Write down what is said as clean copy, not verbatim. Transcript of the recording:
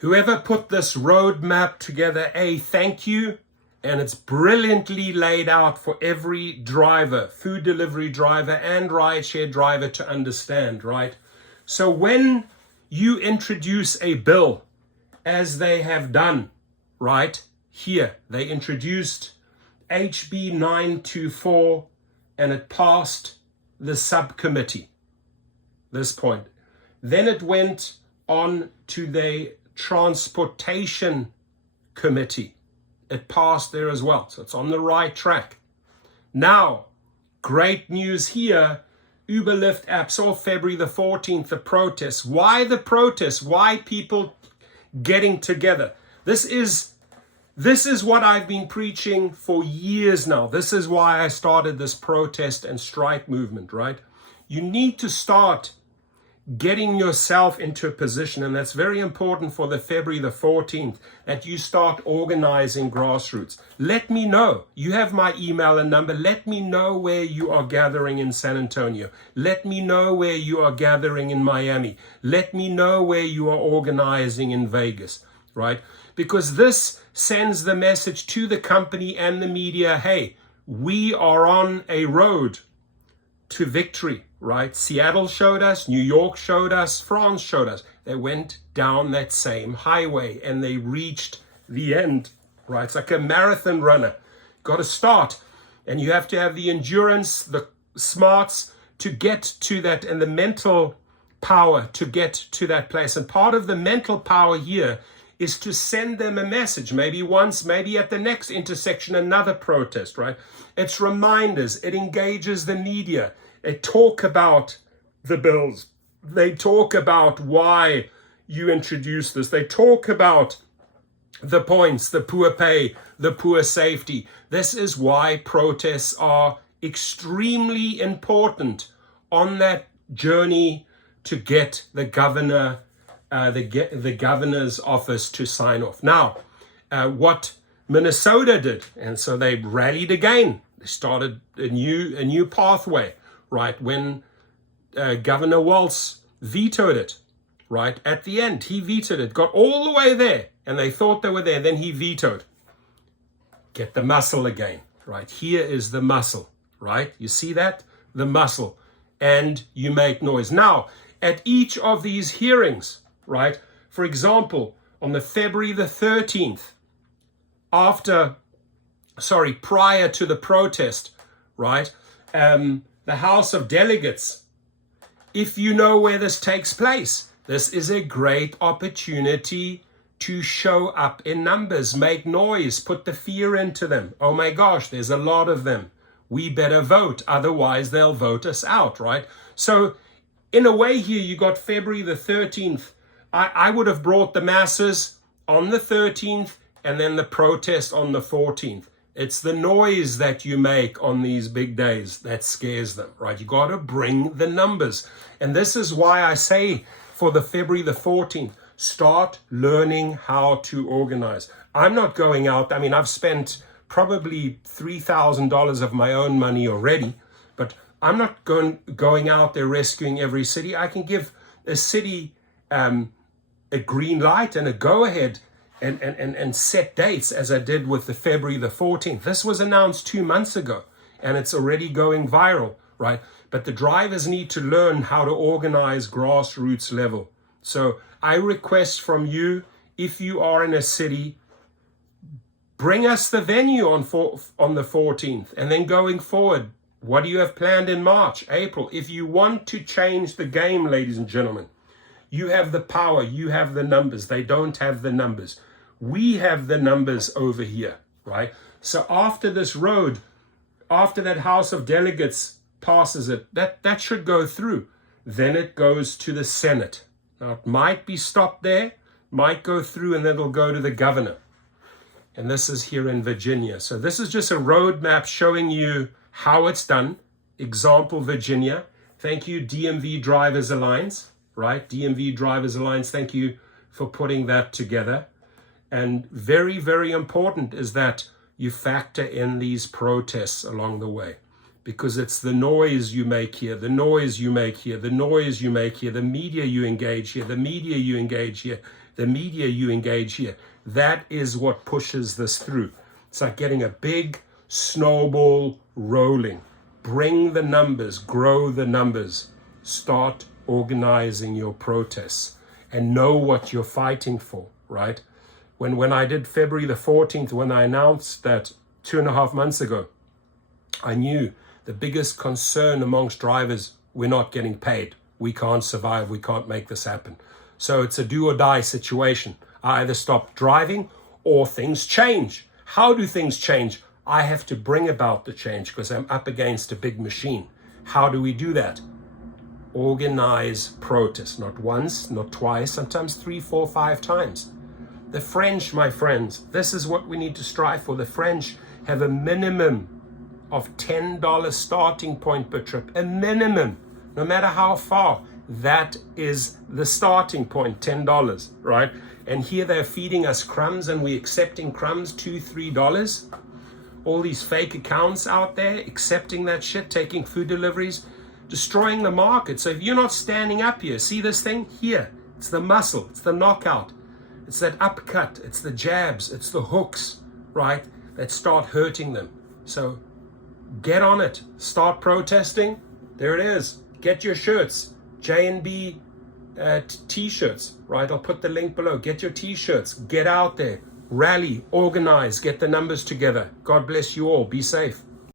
Whoever put this roadmap together, thank you. And it's brilliantly laid out for every driver, food delivery driver and rideshare driver to understand, right? So when you introduce a bill, as they have done, right, here, they introduced HB 924 and it passed the subcommittee, this point. Then it went on to the Transportation Committee. It passed there as well, so it's on the right track. Now, great news here, Uber Lyft apps off February the 14th, the protests. Why the protests? Why people getting together? This is what I've been preaching for years now. This is why I started this protest and strike movement, right? You need to start getting yourself into a position, and that's very important for the February the 14th, that you start organizing grassroots. Let me know. You have my email and number. Let me know where you are gathering in San Antonio. Let me know where you are gathering in Miami. Let me know where you are organizing in Vegas, right? Because this sends the message to the company and the media, hey, we are on a road to victory, right? Seattle showed us, New York showed us, France showed us. They went down that same highway and they reached the end, right? It's like a marathon runner. Got to start, and you have to have the endurance, the smarts to get to that, and the mental power to get to that place. And part of the mental power here is to send them a message, maybe once, maybe at the next intersection, another protest, right? It's reminders, it engages the media. They talk about the bills. They talk about why you introduced this. They talk about the points, the poor pay, the poor safety. This is why protests are extremely important on that journey to get the governor, the governor's office to sign off. Now, what Minnesota did, and so they rallied again. They started a new pathway, right? When Governor Walz vetoed it, right? At the end, he vetoed it, got all the way there, and they thought they were there. Then he vetoed. Get the muscle again, right? Here is the muscle, right? You see that? The muscle. And you make noise. Now, at each of these hearings, right? For example, on the February the 13th, prior to the protest, right? The House of Delegates, if you know where this takes place, this is a great opportunity to show up in numbers, make noise, put the fear into them. Oh my gosh, there's a lot of them. We better vote, otherwise they'll vote us out, right? So in a way here, you got February the 13th. I would have brought the masses on the 13th and then the protest on the 14th. It's the noise that you make on these big days that scares them, right? You got to bring the numbers. And this is why I say for the February the 14th, start learning how to organize. I'm not going out. I mean, I've spent probably $3,000 of my own money already, but I'm not going out there rescuing every city. I can give a city a green light and a go-ahead and set dates, as I did with the February the 14th. This was announced 2 months ago, and it's already going viral, right? But the drivers need to learn how to organize grassroots level. So I request from you, if you are in a city, bring us the venue on the 14th, and then going forward, what do you have planned in March, April? If you want to change the game, ladies and gentlemen, you have the power, you have the numbers. They don't have the numbers. We have the numbers over here, right? So after this road, after that House of Delegates passes it, that should go through. Then it goes to the Senate. Now it might be stopped there, might go through, and then it'll go to the governor. And this is here in Virginia. So this is just a roadmap showing you how it's done. Example, Virginia. Thank you, DMV Drivers Alliance, right? DMV Drivers Alliance, thank you for putting that together. And very, very important is that you factor in these protests along the way, because it's the noise you make here, the noise you make here, the noise you make here, the media you engage here, the media you engage here, the media you engage here. That is what pushes this through. It's like getting a big snowball rolling. Bring the numbers, grow the numbers, start organizing your protests and know what you're fighting for, right? When I did February the 14th, when I announced that 2.5 months ago, I knew the biggest concern amongst drivers, we're not getting paid. We can't survive. We can't make this happen. So it's a do or die situation. I either stop driving or things change. How do things change? I have to bring about the change because I'm up against a big machine. How do we do that? Organize protest, not once, not twice, sometimes 3, 4, 5 times. The French, my friends, this is what we need to strive for. The French have a minimum of $10 starting point per trip, a minimum, no matter how far. That is the starting point, $10, right? And here they're feeding us crumbs and we're accepting crumbs, $2, $3. All these fake accounts out there accepting that shit, taking food deliveries, destroying the market. So if you're not standing up here, see this thing here, it's the muscle, it's the knockout, it's that uppercut, it's the jabs, it's the hooks, right, that start hurting them. So get on it, start protesting. There it is. Get your shirts, J&B t-shirts, right? I'll put the link below. Get your t-shirts, get out there, rally, organize, get the numbers together. God bless you all. Be safe.